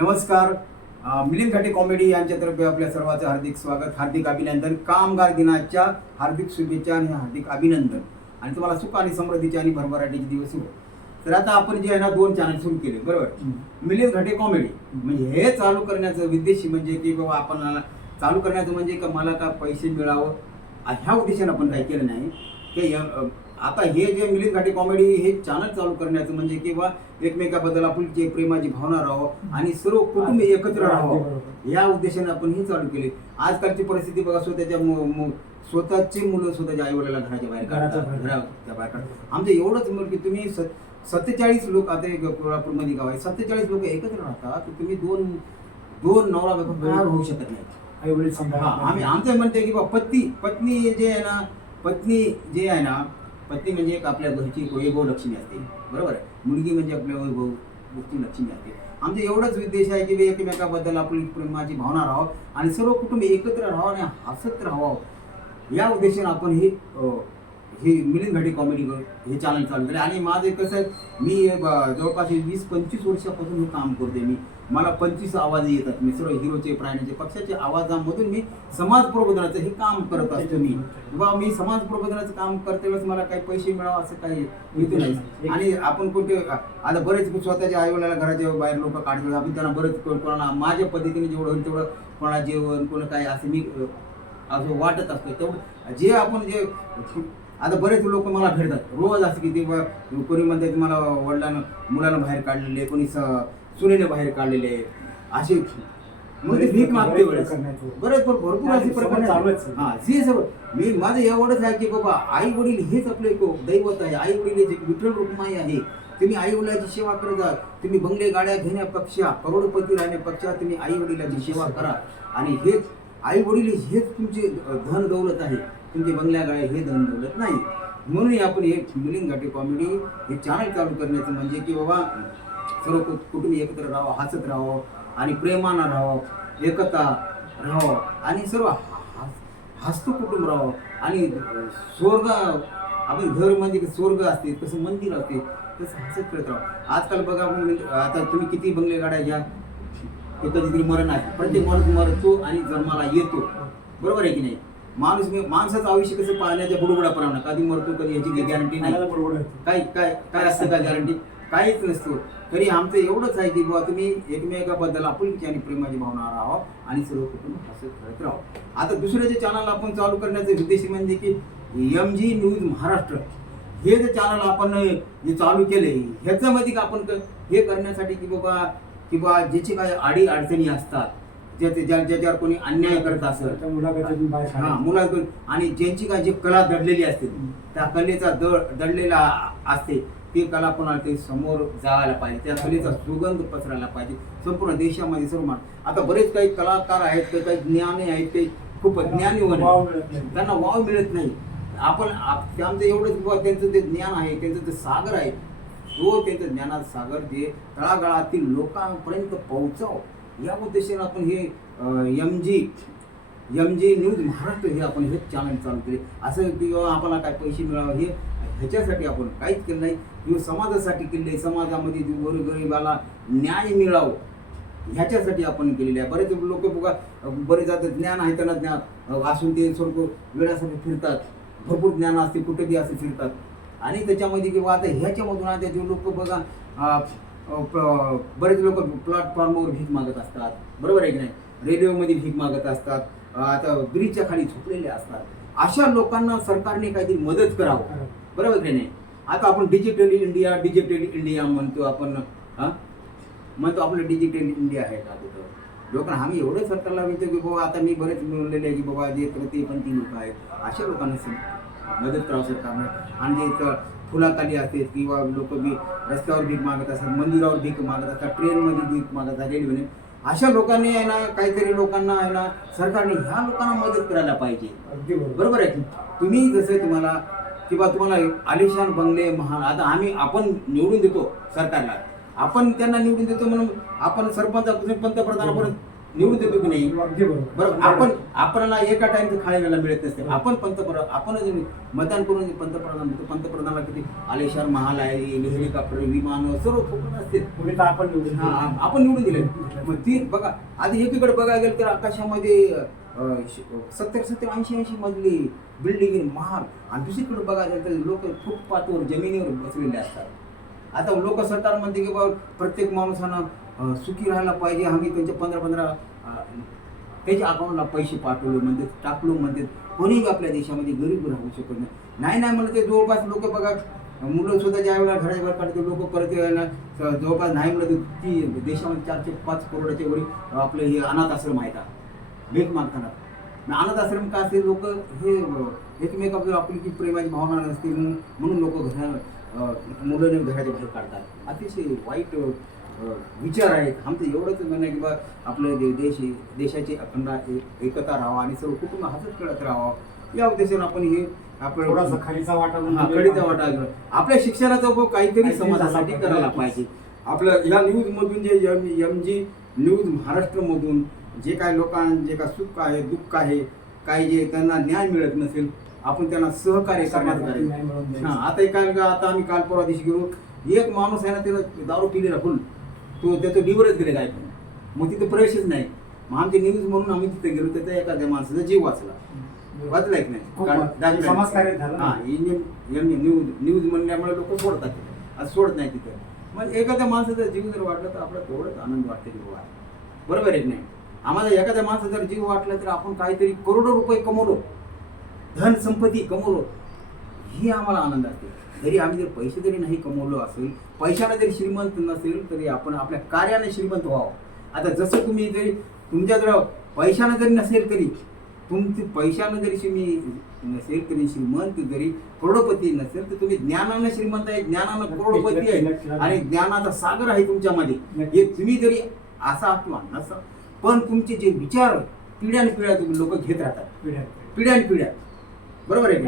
नमस्कार. मिलिंद घाटे कॉमेडी यांच्यातर्फे आपल्या सर्वांचं हार्दिक स्वागत हार्दिक अभिनंदन कामगार दिनाच्या हार्दिक शुभेच्छा आणि हार्दिक अभिनंदन. आणि तुम्हाला सुख आणि समृद्धीचे आणि भरभराटीचे दिवस हो तर आता आपण जे आहे ना दोन चॅनल सुरू केले बरोबर? मिलिंद घाटे कॉमेडी. म्हणजे हे चालू करण्याचं उद्देश म्हणजे की बाबा आपण चालू करण्याचं म्हणजे का मला का पैसे मिळावं? ह्या उद्देशाने आपण काही केलं नाही. की आता हे जे मिलिंद घाटे कॉमेडी हे चॅनल चालू करण्याचं म्हणजे किंवा एकमेकाबद्दल आपुलकी प्रेमाची भावना राहावं आणि सर्व कुटुंब एकत्र राहावं या उद्देशाने आपण हे चालू केले. आजकालची परिस्थिती बघा स्वतःच्या स्वतःची मुलं स्वतःच्या आई वडिलांना घराच्या बाहेर घराच्या बाहेर. काढतात. आमचं एवढंच म्हणून की तुम्ही सत्तेचाळीस लोक आता एक कोल्हापूरमध्ये गाव आहे सत्तेचाळीस लोक एकत्र राहतात तर तुम्ही दोन दोन नवरा बायको होऊ शकत नाही. आई वडील आम्ही आमचं म्हणते की बा पत्नी पत्नी जे आहे ना पत्नी जे आहे ना पत्नी म्हणजे एक आपल्या घरची वैभव लक्ष्मी असते. बरोबर आहे? मुलगी म्हणजे आपल्या वैभव गोष्टी लक्ष्मी असते. आमचं एवढंच उद्देश आहे की एकमेकाबद्दल आपली प्रेमाची भावना राहावं आणि सर्व कुटुंब एकत्र राहावं आणि हसत राहावं. या उद्देशाने आपण हे हे मिलिंद घाटी कॉमेडी हे चॅनल चालू केलं. आणि माझं कसं आहे मी जवळपास वीस पंचवीस वर्षापासून हे काम करते मी. मला पंचवीस आवाज येतात. मी सर्व हिरोचे प्राण्याचे पक्षाचे आवाजामधून मी समाज प्रबोधनाचं हे काम करत असतो मी. किंवा मी समाज प्रबोधनाचं काम करते वेळेस मला काही पैसे मिळावं असं काही हेतू नाही. आणि आपण कोणते आता बरेच स्वतःच्या आईवडिला घराच्या बाहेर लोक काढतात आपण त्यांना बरेच को- कोणाला माझ्या पद्धतीने जेवढं होईल तेवढं कोणाला जेवण कोण काय असं मी असं वाटत असतो. तेवढं जे आपण जे आता बरेच लोक मला भेटतात. रोज असं की ते कोणी म्हणतात मला वडिलांना मुलांना बाहेर काढलेले कोणी स- सुनेने बाहेर काढलेले असे म्हणजे भीक मागते वेळेस बरेच भर- भरपूर असे प्रकार आहेत. आहेत. हा सर्व मी माझं एवढंच आहे की बाबा आई वडील हेच आपलं एक दैवत आहे. आई वडील एक विठ्ठल रुक्माई आहे. तुम्ही आई वडिलाची सेवा करत आहात तुम्ही बंगले गाड्या घेण्यापेक्षा करोडपती राहण्यापेक्षा तुम्ही आई वडिलाची सेवा करा. आणि हेच आई वडील हेच तुमचे धन दौलत आहे. तुमचे बंगल्या गाड्या हे धन दौलत नाही. म्हणून आपण हे मिलिंग घाटे कॉमेडी हे चॅनल चालू करण्याचं म्हणजे की बाबा सर्व कुटुंब एकत्र राहावं हसत राहावं आणि प्रेमानं राहावं एकता राहावं आणि सर्व हस- हसतं कुटुंब राहावं आणि स्वर्ग आपण घर म्हणजे स्वर्ग असते कसं मंदिर असते तसं हसत करत राहावं. आजकाल बघा म्हणजे आता तुम्ही किती बंगले गाड्या घ्या ते कधीतरी मरण आहे. प्रत्येक माणूस मरतो आणि जन्माला येतो. बरोबर आहे की नाही? माणूस माणसाचं आयुष्य कसं पाहण्याच्या बुडबुडाप्रमाणे कधी मरतो कधी याची गॅरंटी नाही. काय काय काय असतं का गॅरंटी काहीच नसतो. तरी आमचं एवढंच आहे की बाबा तुम्ही एकमेकाबद्दल आपुलकी आणि प्रेमाची भावना राहावं आणि सर्व कुटुंब हसत खेळत राहावं. आता दुसरं जे चॅनल आपण चालू करण्याचं उद्देश म्हणजे की एम जी न्यूज महाराष्ट्र. हे जे चॅनल आपण जे चालू केले ह्याच्यामध्ये का आपण हे करण्यासाठी की बाबा की बा ज्याची काय अडी अडचणी असतात ज्या ज्या- ज्याच्यावर कोणी अन्याय करत असेल हा मुलातून आणि ज्यांची काय जी कला दडलेली असते त्या कलेचा दड दडलेला असते ती कला कोणाला ते समोर जायला पाहिजे. त्या कलेचा सुगंध पसरायला पाहिजे. संपूर्ण देशामध्ये सर्व आता बरेच काही कलाकार आहेत काही काही ज्ञानी आहेत काही खूप ज्ञानी. त्यांना वाव मिळत नाही. आपण आप- त्यांचं एवढंच त्यांचं ते ज्ञान आहे त्यांचं ते सागर आहे तो त्यांचं ज्ञानात सागर जे तळागाळातील लोकांपर्यंत पोहोचाव. या उद्देशाने आपण हे M G M G news Maharashtra हे आपण हे चॅनल चालू केले. असं की बाबा आम्हाला काय पैसे मिळावं हे ह्याच्यासाठी आपण काहीच केलं नाही. किंवा समाजासाठी केले समाजामध्ये जे गोरगरिबाला न्याय मिळावं ह्याच्यासाठी आपण केलेले आहे. बरेच लोक बघा बरेच आता ज्ञान आहे त्यांना ज्ञान. असून ते सर्व वेळासाठी फिरतात. भरपूर ज्ञान असते कुठे बी असे फिरतात. आणि त्याच्यामध्ये किंवा आता ह्याच्यामधून आता जे लोक बघा बरेच लोक प्लॅटफॉर्मवर भीक मागत असतात. बरोबर आहे की नाही? रेडिओमध्ये भीक मागत असतात. आता ब्रिजच्या खाली झोपलेले असतात. अशा लोकांना सरकारने काहीतरी मदत करावं. बरोबर की नाही? आता आपण डिजिटल इंडिया डिजिटल इंडिया म्हणतो आपण हा? म्हणतो आपलं डिजिटल इंडिया आहे का तिथं? लोकांना आम्ही एवढं सरकारला म्हणतो की बाबा आता मी बरेच म्हणलेले आहे की बाबा जे प्रतिपंथी लोक आहेत. अशा लोकांना मदत करावं सरकारनं. आणि जे फुलाखाली असते किंवा लोक बी रस्त्यावर भीक मागत असतात मंदिरावर भीक मागत असतात ट्रेनमध्ये भीक मागत असतात रेल्वेने. अशा लोकांनी आहे ना काहीतरी लोकांना आहे ना सरकारने ह्या लोकांना मदत करायला पाहिजे. अगदी बरोबर. आहे की? तुम्ही जसं तुम्हाला किंवा तुम्हाला आलिशान बंगले महान आता आम्ही आपण निवडून देतो सरकारला. आपण त्यांना निवडून देतो म्हणून आपण सरपंचापासून पंतप्रधानापर्यंत निवडून देतो की नाही अगदी बरोबर. बरोबर आपण आपल्याला एका टाइमचं खायला मिळत नसते. आपण पंतप्रधान आपणच मतदान करून पंतप्रधान पंतप्रधानाला किती? आलेशार महाल आहे हेलिकॉप्टर विमान सर्व फुकट असते तर आपण निवडून हा, आ- आपण निवडून दिले. मग ती बघा आधी एकीकडे बघायला गेलं तर आकाशामध्ये सत्तर सत्तर ऐंशी ऐंशी मधली बिल्डिंग महाल. आणि दुसरीकडे बघायला गेलं तर लोक फुटपाथवर जमिनीवर बसलेले असतात. आता लोक सरकार म्हणते की बाबा प्रत्येक माणसानं सुखी राहायला पाहिजे. आम्ही त्यांच्या पंधरा पंधरा त्याच्या अकाउंटला पैसे पाठवले म्हणतात टाकलो म्हणतात. कोणीही आपल्या देशामध्ये गरीब राहू शकत नाही. नाही नाही म्हणलं ते जवळपास लोक बघा मुलं सुद्धा ज्या वेळेला घराच्या बाहेर काढते लोक परत यायला जवळपास नाही म्हणलं ती देशामध्ये चारशे पाच करोडाच्या वरील आपलं हे अनाथ आश्रम आहेत भेट भीक मागताना. अनाथ आश्रम का असते लोक हे अं, एकमेकाबद्दल आपुलकी प्रेमाची भावना नसते म्हणून म्हणून लोक घरा मुलं घराच्या बाहेर काढतात. अतिशय वाईट विचार आहेत. आमचं एवढंच म्हणणं आहे की बा आपलं दे देश देशाची अखंड एकता राहावा आणि सर्व कुटुंब हसत खेळत राहावं. या उद्देशाने आपण हे थोडासा आपण खडीचा वाटा कडीचा वाटा. आपल्या शिक्षणाचा उपयोग काहीतरी समाजासाठी करायला पाहिजे. आपलं या न्यूज मधून जे एम एम जी न्यूज महाराष्ट्रमधून जे काय लोकांना जे काय सुख आहे दुःख आहे काही जे त्यांना न्याय मिळत नसेल आपण त्यांना सहकार्य करण्यात आता एक काय आता आम्ही काल परवा दिवशी गेलो एक माणूस आहे ना त्याला दारू पिलेला फुल. तो त्याचं डिवरच गेले काय पण मग तिथे प्रवेशच नाही. मग आमची न्यूज म्हणून आम्ही तिथे गेलो त्याचा एखाद्या माणसाचा जीव वाचला. वाचलाय की नाही. कारण. दाखलं. समाजकार्य झालं. हा न्यूज न्यूज म्हणल्यामुळे लोक सोडतात. आज सोडत नाही तिथे. मग एखाद्या माणसाचा जीव जर वाटला तर आपला तेवढंच आनंद वाटते की बुवा. बरोबर आहे नाही? आम्हाला एखाद्या माणसाचा जर जीव वाटला तर आपण काहीतरी करोडो रुपये कमवलो. धन संपत्ती कमवलो. ही आम्हाला आनंद असते. जरी आम्ही जर पैसे जरी नाही कमवलो असेल पैशाने जरी श्रीमंत नसेल तरी आपण आपल्या कार्याने श्रीमंत व्हावं. आता जसं तुम्ही जरी तुमच्याजवळ पैशाने जरी नसेल तरी तुमची पैशानं जरी तुम्ही नसेल तरी श्रीमंत जरी करोडपती नसेल तर तुम्ही ज्ञानानं श्रीमंत आहे ज्ञानानं करोडपती आहे. आणि ज्ञानाचा सागर आहे तुमच्यामध्ये. हे तुम्ही जरी असा किंवा नसा पण तुमचे जे विचार पिढ्यान पिढ्या तुम्ही लोक घेत राहतात. पिढ्या पिढ्यान पिढ्या बरोबर आहे